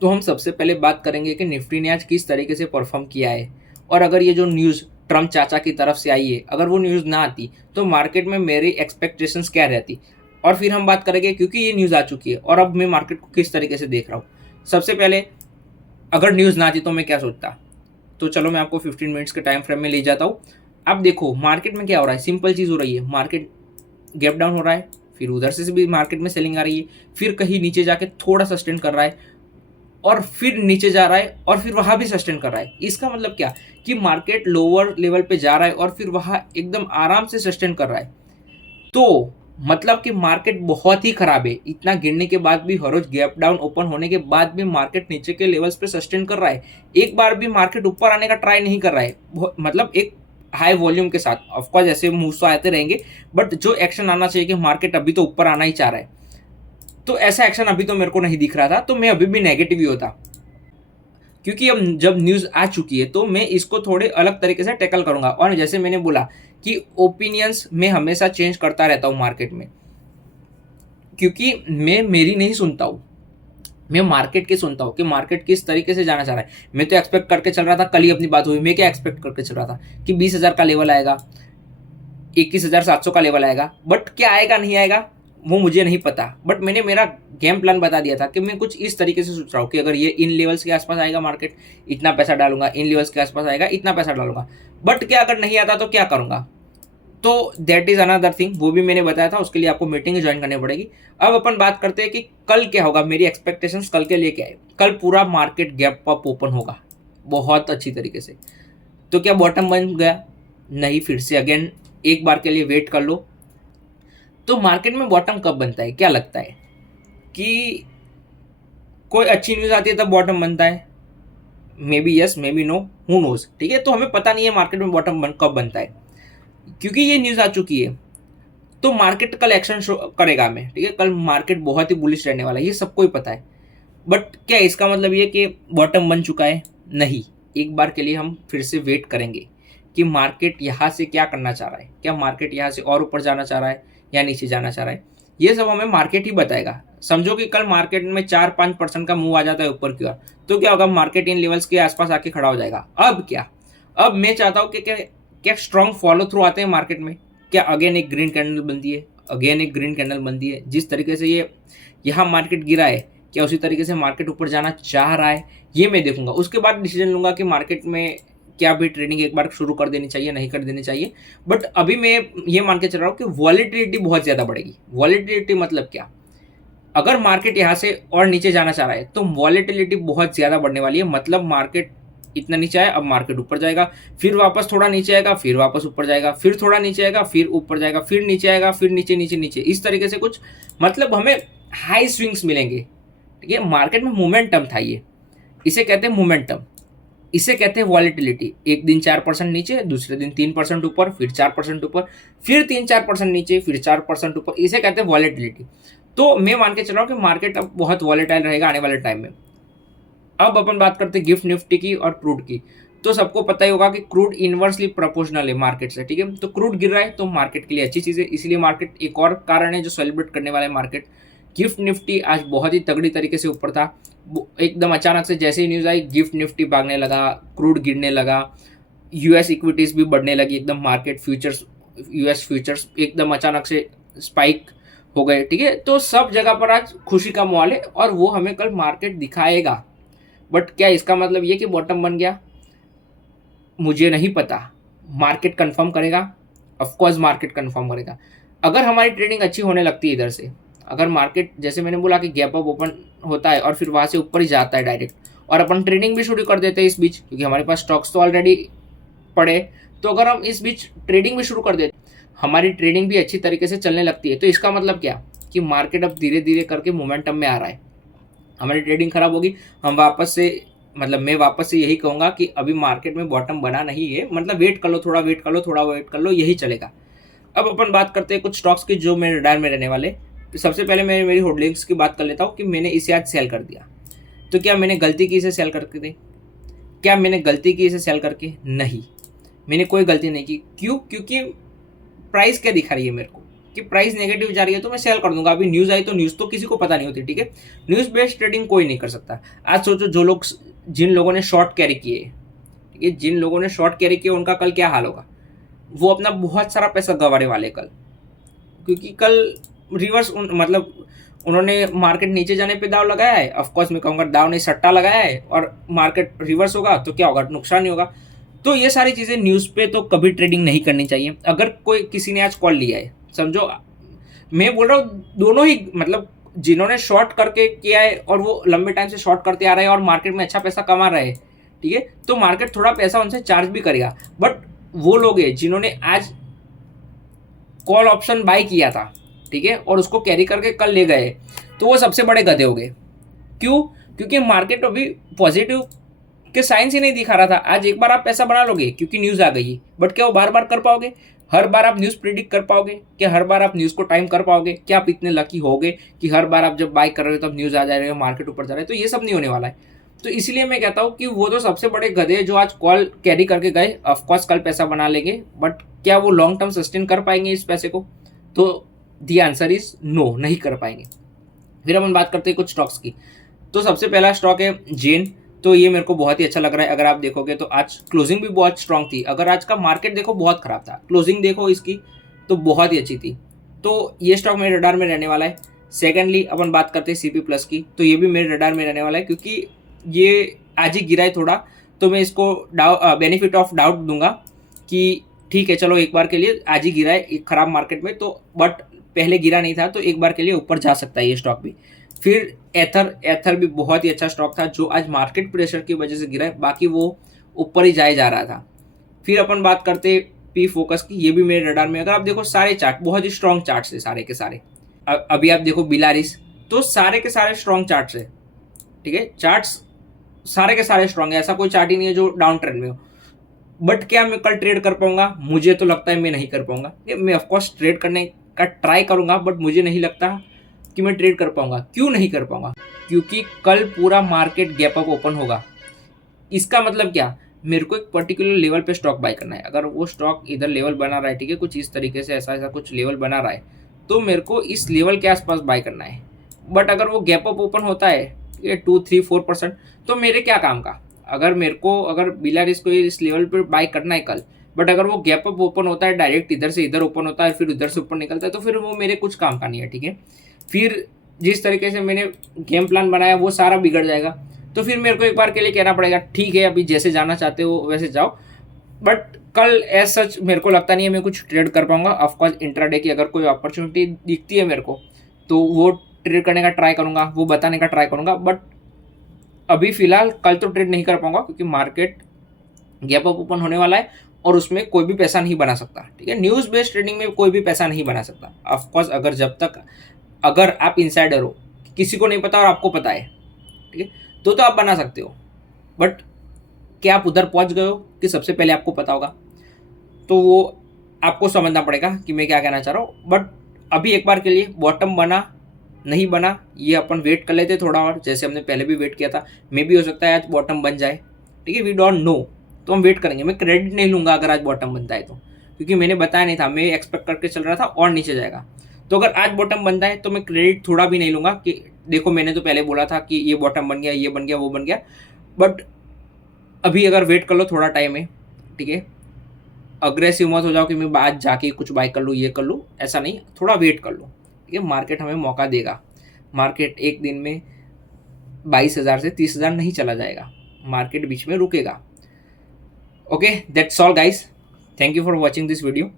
तो हम सबसे पहले बात करेंगे कि निफ्टी ने आज किस तरीके से परफॉर्म किया है। और अगर ये जो न्यूज़ ट्रम्प चाचा की तरफ से आई है, अगर वो न्यूज़ ना आती तो मार्केट में मेरी एक्सपेक्टेशंस क्या रहती। और फिर हम बात करेंगे क्योंकि ये न्यूज़ आ चुकी है और अब मैं मार्केट को किस तरीके से देख रहा हूँ। सबसे पहले अगर न्यूज़ ना आती तो मैं क्या सोचता। तो चलो मैं आपको 15 मिनट्स के टाइम फ्रेम में ले जाता हूँ। अब देखो मार्केट में क्या हो रहा है, सिंपल चीज़ हो रही है। मार्केट गैप डाउन हो रहा है, फिर उधर से भी मार्केट में सेलिंग आ रही है, फिर कहीं नीचे जाके थोड़ा सस्टेन कर रहा है और फिर नीचे जा रहा है और फिर वहां भी सस्टेन कर रहा है। इसका मतलब क्या कि मार्केट लोअर लेवल पे जा रहा है और फिर वहां एकदम आराम से सस्टेन कर रहा है। तो मतलब कि मार्केट बहुत ही खराब है। इतना गिरने के बाद भी, हर रोज गैप डाउन ओपन होने के बाद भी मार्केट नीचे के लेवल्स पे सस्टेन कर रहा है। एक बार भी मार्केट ऊपर आने का ट्राई नहीं कर रहा है। मतलब एक हाई वॉल्यूम के साथ ऑफकोर्स ऐसे मूव्स तो आते रहेंगे, बट जो एक्शन आना चाहिए कि मार्केट अभी तो ऊपर आना ही चाह रहा है, तो ऐसा एक्शन अभी तो मेरे को नहीं दिख रहा था। तो मैं अभी भी नेगेटिव ही होता, क्योंकि अब जब न्यूज़ आ चुकी है तो मैं इसको थोड़े अलग तरीके से टैकल करूंगा। और जैसे मैंने बोला कि ओपिनियंस मैं हमेशा चेंज करता रहता हूँ मार्केट में, क्योंकि मैं मेरी नहीं सुनता हूँ, मैं मार्केट की सुनता हूँ कि मार्केट किस तरीके से जाना चाह रहा है। मैं तो एक्सपेक्ट करके चल रहा था, कल ही अपनी बात हुई, मैं क्या एक्सपेक्ट करके चल रहा था कि 20,000 का लेवल आएगा, 21,700 का लेवल आएगा। बट क्या आएगा नहीं आएगा वो मुझे नहीं पता, बट मैंने मेरा गेम प्लान बता दिया था कि मैं कुछ इस तरीके से सोच रहा हूँ कि अगर ये इन लेवल्स के आसपास आएगा मार्केट, इतना पैसा डालूंगा, इन लेवल्स के आसपास आएगा, इतना पैसा डालूंगा। बट क्या अगर नहीं आता तो क्या करूंगा। तो दैट इज अनदर थिंग, वो भी मैंने बताया था, उसके लिए आपको मीटिंग ज्वाइन करनी पड़ेगी। अब अपन बात करते हैं कि कल क्या होगा। मेरी एक्सपेक्टेशंस कल के लिए क्या है। कल पूरा मार्केट गैप अप ओपन होगा बहुत अच्छी तरीके से। तो क्या बॉटम बन गया? नहीं, फिर से अगेन एक बार के लिए वेट कर लो। तो मार्केट में बॉटम कब बनता है, क्या लगता है कि कोई अच्छी न्यूज़ आती है तब बॉटम बनता है? May be yes, may be no, who knows. ठीक है, तो हमें पता नहीं है मार्केट में बॉटम कब बनता है, क्योंकि ये न्यूज़ आ चुकी है। तो मार्केट कल एक्शन शो करेगा में, ठीक है, कल मार्केट बहुत ही बुलिश रहने वाला है, ये सबको ही पता है। बट क्या इसका मतलब ये कि बॉटम बन चुका है? नहीं, एक बार के लिए हम फिर से वेट करेंगे कि मार्केट यहाँ से क्या करना चाह रहा है। क्या मार्केट यहाँ से और ऊपर जाना चाह रहा है या नीचे जाना चाह रहा है, ये सब हमें मार्केट ही बताएगा। समझो कि कल मार्केट में 4-5% का मूव आ जाता है ऊपर की ओर, तो क्या होगा, मार्केट इन लेवल्स के आसपास आके खड़ा हो जाएगा। अब क्या, अब मैं चाहता हूँ कि क्या क्या स्ट्रॉन्ग फॉलो थ्रू आते हैं मार्केट में। क्या अगेन एक ग्रीन कैंडल बनती है, अगेन एक ग्रीन कैंडल बनती है। जिस तरीके से ये यहाँ मार्केट गिरा है, क्या उसी तरीके से मार्केट ऊपर जाना चाह रहा है, ये मैं देखूंगा। उसके बाद डिसीजन लूंगा कि मार्केट में क्या भी ट्रेडिंग एक बार शुरू कर देनी चाहिए, नहीं कर देनी चाहिए। बट अभी मैं ये मान के चल रहा हूँ कि वॉलेटिलिटी बहुत ज्यादा बढ़ेगी। वॉलेटिलिटी मतलब क्या, अगर मार्केट यहाँ से और नीचे जाना चाह रहा है तो वॉलेटिलिटी बहुत ज्यादा बढ़ने वाली है। मतलब मार्केट इतना नीचे आया, अब मार्केट ऊपर जाएगा, फिर वापस थोड़ा नीचे आएगा, फिर वापस ऊपर जाएगा, फिर थोड़ा नीचे आएगा, फिर ऊपर जाएगा, फिर नीचे आएगा, फिर नीचे नीचे नीचे, इस तरीके से कुछ। मतलब हमें हाई स्विंग्स मिलेंगे। ठीक है, मार्केट में मोमेंटम था ये, इसे कहते हैं मोमेंटम, इसे कहते हैं वॉलेटिलिटी। एक दिन 4% नीचे, दूसरे दिन 3% ऊपर, फिर 4% ऊपर, फिर 3-4% नीचे, फिर 4% ऊपर, इसे कहते हैं वॉलेटिलिटी। तो मैं मान के चल रहा हूँ कि मार्केट अब बहुत वॉलेटाइल रहेगा आने वाले टाइम में। अब अपन बात करते हैं गिफ्ट निफ्टी की और क्रूड की। तो सबको पता ही होगा कि क्रूड इनवर्सली प्रोपोर्शनल है मार्केट से। ठीक है, तो क्रूड गिर रहा है तो मार्केट के लिए अच्छी चीज़ है, इसलिए मार्केट एक और कारण है जो सेलिब्रेट करने वाला है मार्केट। गिफ्ट निफ्टी आज बहुत ही तगड़ी तरीके से ऊपर था। एकदम अचानक से जैसे ही न्यूज़ आई, गिफ्ट निफ्टी भागने लगा, क्रूड गिरने लगा, यूएस इक्विटीज भी बढ़ने लगी एकदम। मार्केट फ्यूचर्स, यूएस फ्यूचर्स एकदम अचानक से स्पाइक हो गए। ठीक है, तो सब जगह पर आज खुशी का माहौल है और वो हमें कल मार्केट दिखाएगा। बट क्या इसका मतलब ये कि बॉटम बन गया? मुझे नहीं पता, मार्केट कंफर्म करेगा। ऑफकोर्स मार्केट कंफर्म करेगा। अगर हमारी ट्रेडिंग अच्छी होने लगती है इधर से, अगर मार्केट जैसे मैंने बोला कि गैप अप ओपन होता है और फिर वहाँ से ऊपर ही जाता है डायरेक्ट, और अपन ट्रेडिंग भी शुरू कर देते हैं इस बीच, क्योंकि हमारे पास स्टॉक्स तो ऑलरेडी पड़े। तो अगर हम इस बीच ट्रेडिंग भी शुरू कर देते, हमारी ट्रेडिंग भी अच्छी तरीके से चलने लगती है, तो इसका मतलब क्या कि मार्केट अब धीरे धीरे करके मोमेंटम में आ रहा है। हमारी ट्रेडिंग खराब होगी, हम वापस से, मतलब मैं वापस से यही कहूँगा कि अभी मार्केट में बॉटम बना नहीं है। मतलब वेट कर लो, थोड़ा वेट कर लो, थोड़ा वेट कर लो, यही चलेगा। अब अपन बात करते हैं कुछ स्टॉक्स की जो मेरे रडार में रहने वाले। तो सबसे पहले मैं मेरी होल्डिंग्स की बात कर लेता हूँ कि मैंने इसे आज सेल कर दिया। तो क्या मैंने गलती की इसे सेल करके दे? क्या मैंने गलती की इसे सेल करके? नहीं, मैंने कोई गलती नहीं की। क्यों? क्योंकि प्राइस क्या दिखा रही है मेरे को, कि प्राइस नेगेटिव जा रही है तो मैं सेल कर दूंगा। अभी न्यूज़ आई तो न्यूज़ तो किसी को पता नहीं होती, ठीक है। न्यूज़ बेस्ड ट्रेडिंग कोई नहीं कर सकता। आज सोचो जो लोग, जिन लोगों ने शॉर्ट कैरी किए, ठीक है, जिन लोगों ने शॉर्ट कैरी किए उनका कल क्या हाल होगा। वो अपना बहुत सारा पैसा गंवाने वाले कल, क्योंकि कल रिवर्स मतलब उन्होंने मार्केट नीचे जाने पे दाव लगाया है। ऑफकोर्स मैं कहूँगा दाव नहीं, सट्टा लगाया है, और मार्केट रिवर्स होगा तो क्या होगा, नुकसान ही होगा। तो ये सारी चीज़ें न्यूज़ पे तो कभी ट्रेडिंग नहीं करनी चाहिए। अगर कोई किसी ने आज कॉल लिया है, समझो मैं बोल रहा हूँ दोनों ही, मतलब जिन्होंने शॉर्ट करके किया है और वो लंबे टाइम से शॉर्ट करते आ रहे हैं और मार्केट में अच्छा पैसा कमा रहे हैं, ठीक है, तो मार्केट थोड़ा पैसा उनसे चार्ज भी करेगा। बट वो लोग हैं जिन्होंने आज कॉल ऑप्शन बाय किया था, ठीक है, और उसको कैरी करके कल ले गए, तो वो सबसे बड़े गधे हो गए। क्यों? क्योंकि मार्केट अभी पॉजिटिव के साइंस ही नहीं दिखा रहा था। आज एक बार आप पैसा बना लोगे क्योंकि न्यूज़ आ गई है, बट क्या वो बार बार कर पाओगे? हर बार आप न्यूज़ प्रिडिक्ट कर पाओगे क्या? हर बार आप न्यूज़ को टाइम कर पाओगे क्या? आप इतने लकी होगे कि हर बार आप जब बाय कर रहे हो तब न्यूज़ आ जा रही है, मार्केट ऊपर जा रहा है? तो ये सब नहीं होने वाला है। तो इसलिए मैं कहता हूँ कि वो तो सबसे बड़े गधे जो आज कॉल कैरी करके गए, ऑफकोर्स कल पैसा बना लेंगे, बट क्या वो लॉन्ग टर्म सस्टेन कर पाएंगे इस पैसे को? तो दी आंसर इज नो, नहीं कर पाएंगे। फिर अपन बात करते हैं कुछ स्टॉक्स की। तो सबसे पहला स्टॉक है जेन। तो ये मेरे को बहुत ही अच्छा लग रहा है। अगर आप देखोगे तो आज क्लोजिंग भी बहुत स्ट्रांग थी। अगर आज का मार्केट देखो बहुत खराब था, क्लोजिंग देखो इसकी तो बहुत ही अच्छी थी। तो ये स्टॉक मेरे रडार में रहने वाला है। सेकेंडली अपन बात करते हैं सीपी प्लस की, तो ये भी मेरे रडार में रहने वाला है, क्योंकि ये आज ही गिरा है थोड़ा, तो मैं इसको बेनिफिट ऑफ डाउट दूंगा कि ठीक है चलो एक बार के लिए आज ही गिरा है एक खराब मार्केट में, तो बट पहले गिरा नहीं था तो एक बार के लिए ऊपर जा सकता है ये स्टॉक भी। फिर एथर भी बहुत ही अच्छा स्टॉक था जो आज मार्केट प्रेशर की वजह से गिरा है, बाकी वो ऊपर ही जाए जा रहा था। फिर अपन बात करते पी फोकस की, ये भी मेरे रडार में। अगर आप देखो सारे चार्ट बहुत ही स्ट्रॉन्ग चार्ट्स है सारे के सारे। अभी आप देखो बिलारिस, तो सारे के सारे स्ट्रॉन्ग चार्ट्स है, ठीक है, चार्ट्स सारे के सारे स्ट्रॉन्ग है, ऐसा कोई चार्ट ही नहीं है जो डाउन ट्रेंड में हो। बट क्या मैं कल ट्रेड कर पाऊंगा? मुझे तो लगता है मैं नहीं कर पाऊंगा। मैं ऑफकोर्स ट्रेड करने का ट्राई करूंगा, बट मुझे नहीं लगता कि मैं ट्रेड कर पाऊंगा। क्यों नहीं कर पाऊंगा? क्योंकि कल पूरा मार्केट गैप अप ओपन होगा। इसका मतलब क्या, मेरे को एक पर्टिकुलर लेवल पे स्टॉक बाय करना है। अगर वो स्टॉक इधर लेवल बना रहा है, ठीक है, कुछ इस तरीके से ऐसा ऐसा कुछ लेवल बना रहा है, तो मेरे को इस लेवल के आसपास बाय करना है। बट अगर वो गैप अप ओपन होता है, ठीक है, 2-3-4%, तो मेरे क्या काम का? अगर मेरे को अगर बिलारिस को इस लेवल पर बाय करना है कल, बट अगर वो गैप अप ओपन होता है, डायरेक्ट इधर से इधर ओपन होता है, फिर उधर से ऊपर निकलता है, तो फिर वो मेरे कुछ काम का नहीं है, ठीक है। फिर जिस तरीके से मैंने गेम प्लान बनाया वो सारा बिगड़ जाएगा। तो फिर मेरे को एक बार के लिए कहना पड़ेगा ठीक है अभी जैसे जाना चाहते हो वैसे जाओ। बट कल एज सच मेरे को लगता नहीं है मैं कुछ ट्रेड कर पाऊंगा। ऑफकोर्स इंट्राडे की अगर कोई अपॉर्चुनिटी दिखती है मेरे को तो वो ट्रेड करने का ट्राई करूंगा, वो बताने का ट्राई करूंगा। बट अभी फिलहाल कल तो ट्रेड नहीं कर पाऊंगा क्योंकि मार्केट गैप अप ओपन होने वाला है और उसमें कोई भी पैसा नहीं बना सकता, ठीक है। न्यूज़ बेस्ड ट्रेडिंग में कोई भी पैसा नहीं बना सकता। ऑफकोर्स अगर जब तक अगर आप इनसाइडर हो, किसी को नहीं पता और आपको पता है, ठीक है, तो आप बना सकते हो। बट क्या आप उधर पहुंच गए हो कि सबसे पहले आपको पता होगा? तो वो आपको समझना पड़ेगा कि मैं क्या कहना चाह रहा हूँ। बट अभी एक बार के लिए बॉटम बना नहीं बना ये अपन वेट कर लेते थोड़ा और, जैसे हमने पहले भी वेट किया था। मे भी हो सकता है आज बॉटम बन जाए, ठीक है, वी डोंट नो, तो हम वेट करेंगे। मैं क्रेडिट नहीं लूंगा अगर आज बॉटम बनता है तो, क्योंकि मैंने बताया नहीं था, मैं एक्सपेक्ट करके चल रहा था और नीचे जाएगा। तो अगर आज बॉटम बनता है तो मैं क्रेडिट थोड़ा भी नहीं लूंगा कि देखो मैंने तो पहले बोला था कि ये बॉटम बन गया, ये बन गया, वो बन गया। बट अभी अगर वेट कर लो, थोड़ा टाइम है, ठीक है। अग्रेसिव मत हो जाओ कि मैं आज जाके कुछ बाय कर लूँ, ये कर लूँ, ऐसा नहीं, थोड़ा वेट कर लो, ठीक है। मार्केट हमें मौका देगा। मार्केट एक दिन में 22,000 से 30,000 नहीं चला जाएगा, मार्केट बीच में रुकेगा। Okay, that's all guys, thank you for watching this video.